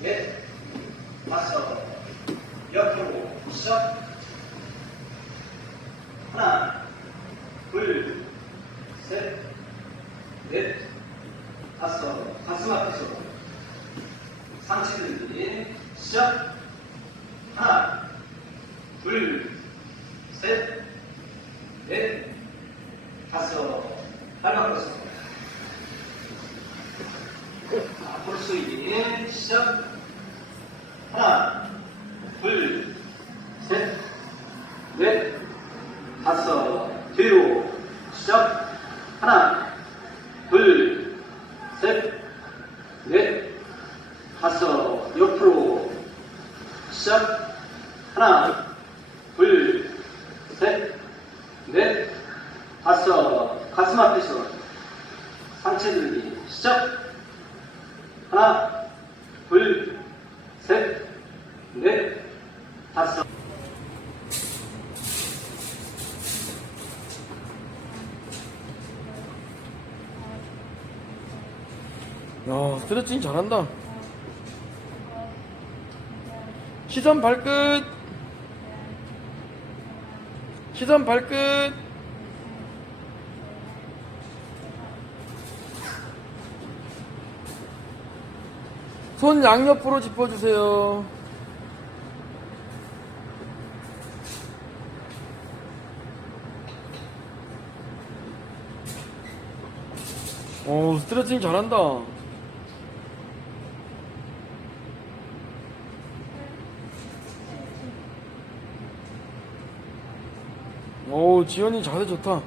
넷, 다섯. 옆으로 시작. 하나, 둘, 셋, 넷, 다섯. 가슴 앞에서 상체 들기 시작. 하나, 둘, 셋, 넷, 다섯. 발 바꿔서. 앞으로 스윙 시작. 하나, 둘, 셋, 넷, 다섯. 뒤로 시작. 하나, 둘, 셋, 넷, 다섯. 옆으로 시작. 하나, 둘, 셋, 넷, 다섯. 가슴 앞에서 상체 들기 시작. 하나, 둘, 셋, 넷, 다섯. 야, 스트레칭 잘한다. 시선 발끝. 시선 발끝. 손 양옆으로 짚어주세요. 오, 스트레칭 잘한다. 오, 지연이 자세 좋다.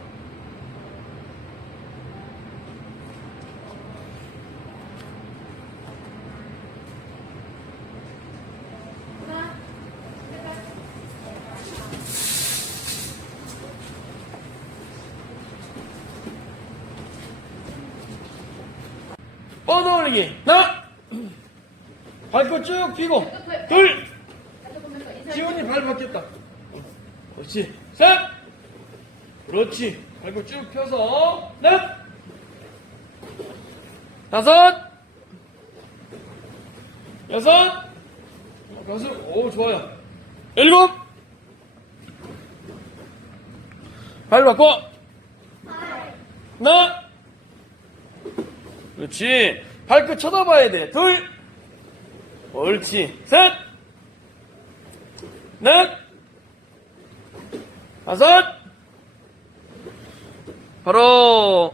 뻗어올리기. 하나. 발끝 쭉 펴고. 둘. 지훈이 발 바뀌었다. 그렇지. 셋. 그렇지. 발끝 쭉 펴서. 넷. 다섯. 여섯. 여섯. 오, 좋아요. 일곱. 발 바꿔. 하나. 그렇지. 발끝 쳐다봐야 돼. 둘. 옳지. 셋. 넷. 다섯. 바로.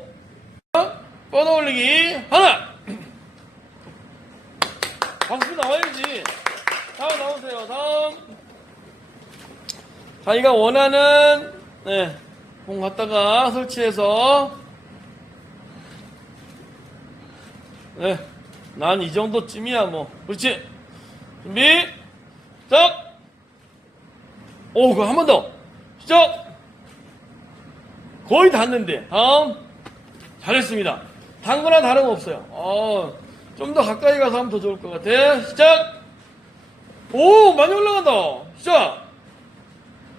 뻗어 올리기. 하나. 박수 나와야지. 다음 나오세요. 다음. 자기가 원하는, 네. 공 갖다가 설치해서 네, 난 이 정도쯤이야 뭐. 그렇지. 준비. 시작. 오, 그거 한 번 더. 시작. 거의 닿는데. 다음. 잘했습니다. 단 거나 다름없어요. 어, 좀 더 가까이 가서 하면 더 좋을 것 같아. 시작. 오, 많이 올라간다. 시작.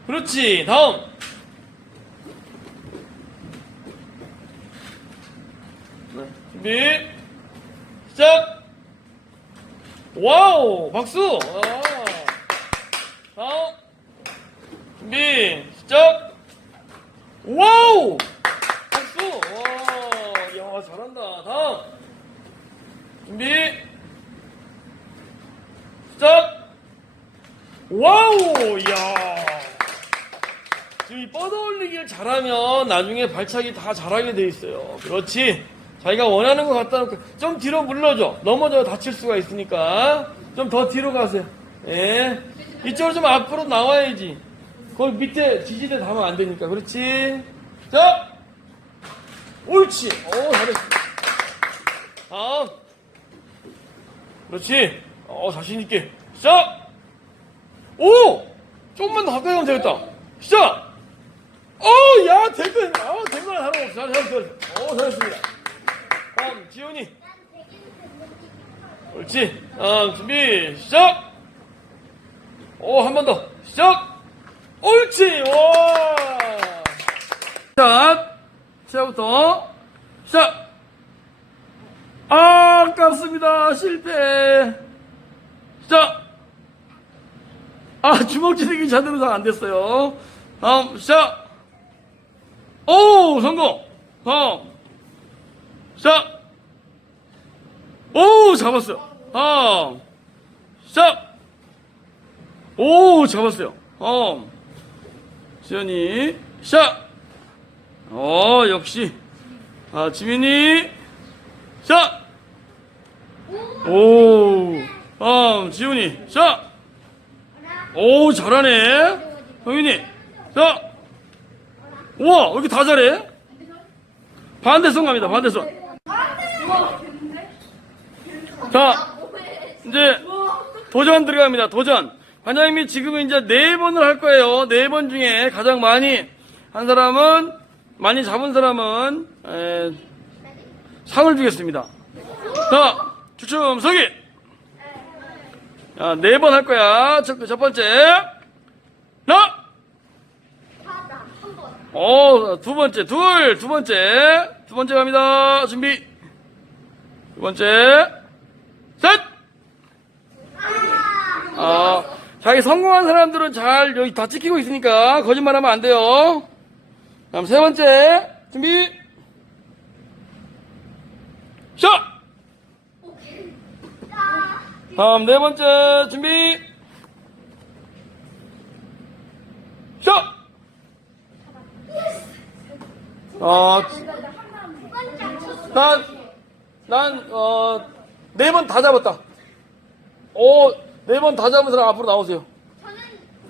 그렇지. 다음. 네, 준비. 시작! 와우! 박수! 아. 다음. 준비, 시작! 와우! 박수! 와, 야, 잘한다. 다음. 준비, 시작! 와우! 야 지금 이 뻗어 올리기를 잘하면 나중에 발차기 다 잘하게 돼 있어요. 그렇지. 자기가 원하는 거 갖다 놓고 좀 뒤로 물러줘. 넘어져 다칠 수가 있으니까 좀 더 뒤로 가세요. 예. 이쪽으로 좀 앞으로 나와야지. 거기 밑에 지지대 닿으면 안 되니까. 그렇지. 자. 옳지. 오, 잘했어. 다음. 그렇지. 어, 자신있게. 시작! 오! 조금만 더 가까이 가면 되겠다. 시작! 오, 야, 대근. 아, 대근 하나 없어. 잘, 잘, 잘. 오, 잘했습니다. 다음, 지훈이. 옳지. 다음, 준비, 시작! 오, 한 번 더. 시작! 옳지! 와! 자, 시작부터. 시작! 아, 아깝습니다. 실패. 시작! 아, 주먹 지르기 제대로 잘 안 됐어요. 다음, 시작! 오, 성공! 다음, 시작! 오, 잡았어요. 다음, 시작! 오, 잡았어요. 다음, 시연이, 시작! 어, 역시. 아, 지민이, 시작! 오, 다음, 지훈이, 시작! 오, 잘하네. 성윤이, 자. 우와, 왜 이렇게 다 잘해? 반대손 갑니다, 반대손. 자, 이제 도전 들어갑니다, 도전. 반장님이 지금은 이제 네 번을 할 거예요. 네 번 중에 가장 많이 한 사람은, 많이 잡은 사람은, 에, 상을 주겠습니다. 자, 추첨 서기! 자, 네 번 할 거야. 첫, 첫 번째. 하나! 어, 두 번째, 둘, 두 번째, 두 번째 갑니다. 준비. 두 번째, 셋! 아, 자기 성공한 사람들은 잘 여기 다 찍히고 있으니까 거짓말 하면 안 돼요. 다음 세 번째, 준비. 시작! 다음 네 번째, 준비. 시작! 어, 난, 난, 어, 네 번 다 잡았다. 오, 네 번 다 잡은 사람 앞으로 나오세요.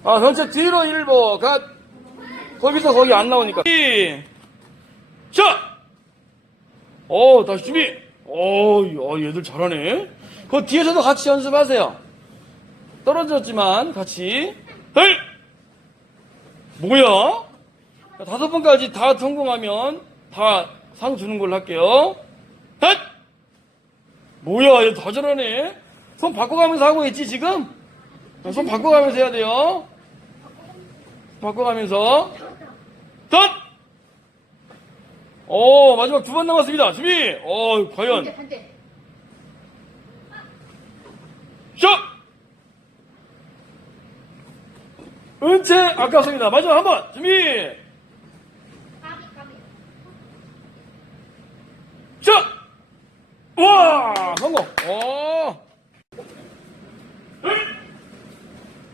아, 전체 뒤로 1보, 가, 거기서 거기 안 나오니까. 자! 오, 다시 준비! 오, 야, 얘들 잘하네. 그 뒤에서도 같이 연습하세요. 떨어졌지만, 같이. 헐! 뭐야? 자, 다섯 번까지 다 성공하면 다 상 주는 걸로 할게요. 헛! 뭐야, 얘더 잘하네. 손 바꿔가면서 하고 있지, 지금? 어, 손 바꿔가면서 해야 돼요. 바꿔가면서. 덧! 오, 마지막 두 번 남았습니다. 준비! 어, 과연. 샷! 은채 아깝습니다. 마지막 한 번. 준비! 샷! 와! 성공! 오!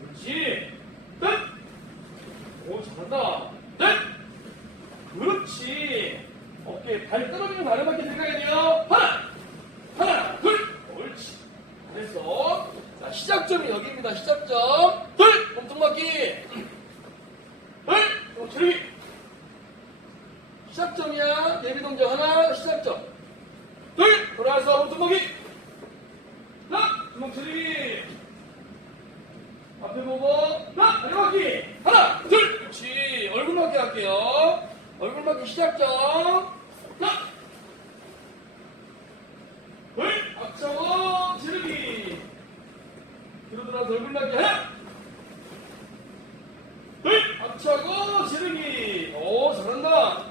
그렇지! 끝! 오, 잘한다! 넷! 그렇지! 발 떨어지는 발을 밖에 생각해야 돼요. 하나! 하나, 둘! 옳지! 됐어. 자, 시작점이 여기입니다. 시작점. 둘! 몸통맞기! 둘! 어, 줄이! 시작점이야. 예비 동작 하나, 시작점. 둘! 돌아서 몸통맞기! 하나! 주먹 줄이! 앞에 보고, 하나! 내려가기! 하나! 둘! 그렇지. 얼굴 맞기 할게요. 얼굴 맞기 시작점. 하나, 둘, 앞차고 지르기. 오, 잘한다.